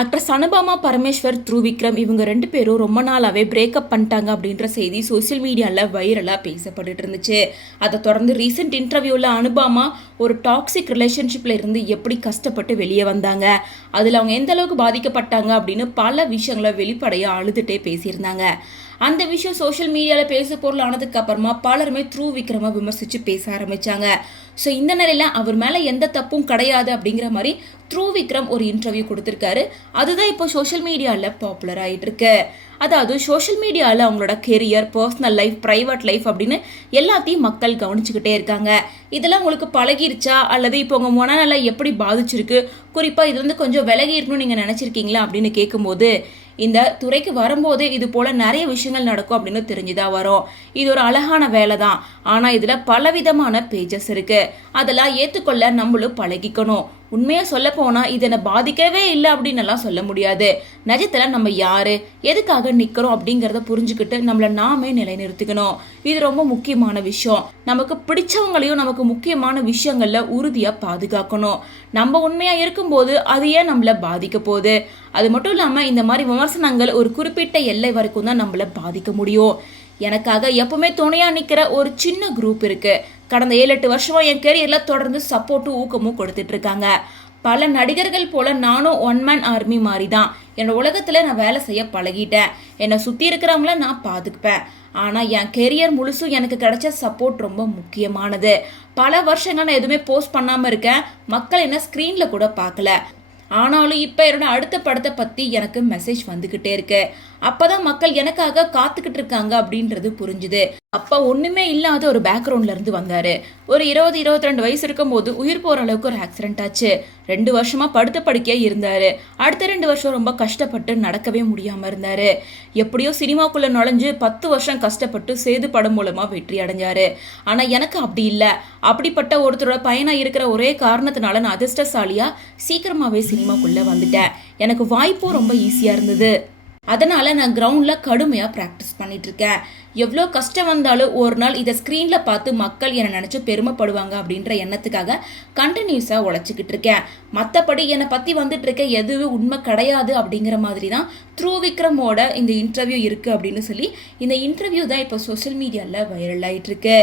Actress Anupama Parameshwar, த்ருவிக்ரம் இவங்க 2 பேரும் ரொம்ப நாளாவே பிரேக்கப் பண்ணிட்டாங்க அப்படின்ற செய்தி சோசியல் மீடியாவில் வைரலாக பேசப்பட்டுட்டு இருந்துச்சு. அதை தொடர்ந்து ரீசெண்ட் இன்டர்வியூவில் அனுபமா ஒரு டாக்ஸிக் ரிலேஷன்ஷிப்பில் இருந்து எப்படி கஷ்டப்பட்டு வெளியே வந்தாங்க, அதில் அவங்க எந்த அளவுக்கு பாதிக்கப்பட்டாங்க அப்படின்னு பல விஷயங்களை வெளிப்படையாக அழுதுகிட்டே பேசியிருந்தாங்க. அந்த விஷயம் சோஷியல் மீடியாவில் பேசு பொருள் ஆனதுக்கு அப்புறமா பலருமே த்ருவிக்ரமை விமர்சித்து பேச ஆரம்பித்தாங்க. ஸோ இந்த நிலையில் அவர் மேலே எந்த தப்பும் கிடையாது அப்படிங்கிற மாதிரி த்ருவிக்ரம் ஒரு இன்டர்வியூ கொடுத்துருக்காரு. அதுதான் இப்போ சோஷியல் மீடியாவில் பாப்புலர் ஆகிட்டு இருக்கு. அதாவது சோஷியல் மீடியாவில் அவங்களோட career, personal life, private life அப்படின்னு எல்லாத்தையும் மக்கள் கவனிச்சுக்கிட்டே இருக்காங்க. இதெல்லாம் உங்களுக்கு பழகிருச்சா, அல்லது இப்போ உங்கள் மனநல எப்படி பாதிச்சிருக்கு, குறிப்பாக இது வந்து கொஞ்சம் விலகி இருக்கணும்னு நீங்கள் நினச்சிருக்கீங்களா அப்படின்னு கேட்கும்போது, இந்த துறைக்கு வரும்போது இது போல நிறைய விஷயங்கள் நடக்கும் அப்படின்னு தெரிஞ்சுதான் வரும். இது ஒரு அழகான வேலை தான், ஆனால் இதில் பலவிதமான பேஜஸ் இருக்கு. அதெல்லாம் ஏற்றுக்கொள்ள நம்மளும் பழகிக்கணும். உண்மையா சொல்ல போனா இது என்னை பாதிக்கவே இல்லை அப்படின்னு எல்லாம் சொல்ல முடியாது. நிஜத்துல நம்ம யாரு, எதுக்காக நிக்கிறோம் அப்படிங்கிறத புரிஞ்சுக்கிட்டு நம்மளை நாமே நிலைநிறுத்திக்கணும். இது ரொம்ப முக்கியமான விஷயம். நமக்கு பிடிச்சவங்களையும் நமக்கு முக்கியமான விஷயங்கள்ல உறுதியா பாதுகாக்கணும். நம்ம உண்மையா இருக்கும்போது அது ஏன் நம்மள பாதிக்க போகுது? அது மட்டும் இல்லாம இந்த மாதிரி விமர்சனங்கள் ஒரு குறிப்பிட்ட எல்லை வரைக்கும் தான் நம்மள பாதிக்க முடியும். எனக்காக எப்பவுமே துணையா நிக்கிற ஒரு சின்ன குரூப் இருக்கு. கடந்த 7-8 வருஷமா என் கெரியர்ல தொடர்ந்து சப்போர்ட்டும் ஊக்கமும் கொடுத்துட்டு இருக்காங்க. பல நடிகர்கள் போல நானும் ஒன் மேன் ஆர்மி மாதிரி தான். என்னோட உலகத்துல நான் வேலை செய்ய பழகிட்டேன். என்னை சுத்தி இருக்கிறவங்கள நான் பாத்துக்குப்பேன். ஆனா என் கெரியர் முழுசும் எனக்கு கிடைச்ச சப்போர்ட் ரொம்ப முக்கியமானது. பல வருஷங்கள் நான் எதுவுமே போஸ்ட் பண்ணாம இருக்கேன். மக்கள் என்ன ஸ்கிரீன்ல கூட பார்க்கல. ஆனாலும் இப்போ என்னோட அடுத்த படத்தை பற்றி எனக்கு மெசேஜ் வந்துக்கிட்டே இருக்கு. அப்போதான் மக்கள் எனக்காக காத்துக்கிட்டு இருக்காங்க அப்படின்றது புரிஞ்சுது. அப்போ ஒன்றுமே இல்லாத ஒரு பேக்ரவுண்ட்ல இருந்து வந்தார். ஒரு 20-22 வயசு இருக்கும்போது உயிர் போகிற அளவுக்கு ஒரு ஆக்சிடென்ட் ஆச்சு. 2 வருஷமாக படுத்த படுக்கையாக இருந்தார். அடுத்த 2 வருஷம் ரொம்ப கஷ்டப்பட்டு நடக்கவே முடியாமல் இருந்தார். எப்படியோ சினிமாக்குள்ளே நுழைஞ்சு 10 வருஷம் கஷ்டப்பட்டு சேது படம் மூலமாக வெற்றி அடைஞ்சார். ஆனால் எனக்கு அப்படி இல்லை. அப்படிப்பட்ட ஒருத்தரோட பயனாக இருக்கிற ஒரே காரணத்தினால நான் அதிர்ஷ்டசாலியாக சீக்கிரமாகவே சினிமாக்குள்ளே வந்துட்டேன். எனக்கு வாய்ப்பும் ரொம்ப ஈஸியாக இருந்தது. அதனால நான் கிரவுண்டில் கடுமையாக ப்ராக்டிஸ் பண்ணிட்டு இருக்கேன். எவ்வளோ கஷ்டம் வந்தாலும் ஒரு நாள் இதை ஸ்க்ரீனில் பார்த்து மக்கள் என்னை நினச்சி பெருமைப்படுவாங்க அப்படின்ற எண்ணத்துக்காக கண்டினியூஸாக உழைச்சிக்கிட்டு இருக்கேன். மற்றபடி என்னை பற்றி வந்துட்டு இருக்க எதுவும் உண்மை கிடையாது அப்படிங்கிற மாதிரி தான் த்ருவிக்ரமோட இந்த இன்டர்வியூ இருக்குது அப்படின்னு சொல்லி இந்த இன்டர்வியூ தான் இப்போ சோஷியல் மீடியாவில் வைரல் ஆகிட்டு இருக்கு.